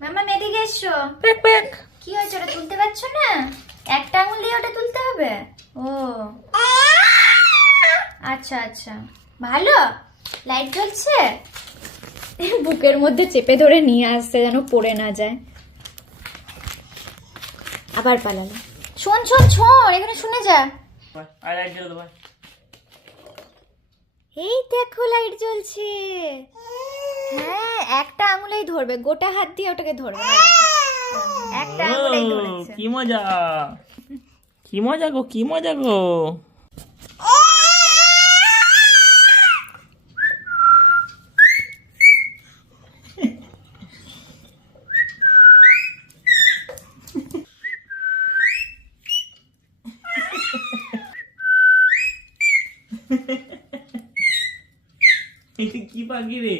মামা এদিকে এসো। Back back. কি হয়েছে, ওটা তুলতে পারছো না? একটা আঙুল দিয়ে ওটা তুলতে হবে। ও আচ্ছা আচ্ছা, ভালো। লাইট জ্বলছে। বুকের মধ্যে চেপে ধরে নিয়ে আসছে যেন পড়ে না যায়। আবার পালালো। শোন শোন শোন, এখানে শুনে যা। আর লাইট জ্বলে ভাই। এই দেখো লাইট জ্বলছে। হ্যাঁ, একটা আঙুলেই ধরবে, গোটা হাত দিয়ে ওটাকে ধরবে না। একটা আঙুলেই ধরেছে। কি মজা, কি মজা গো, কি মজা গো। এটা কি পাখি রে?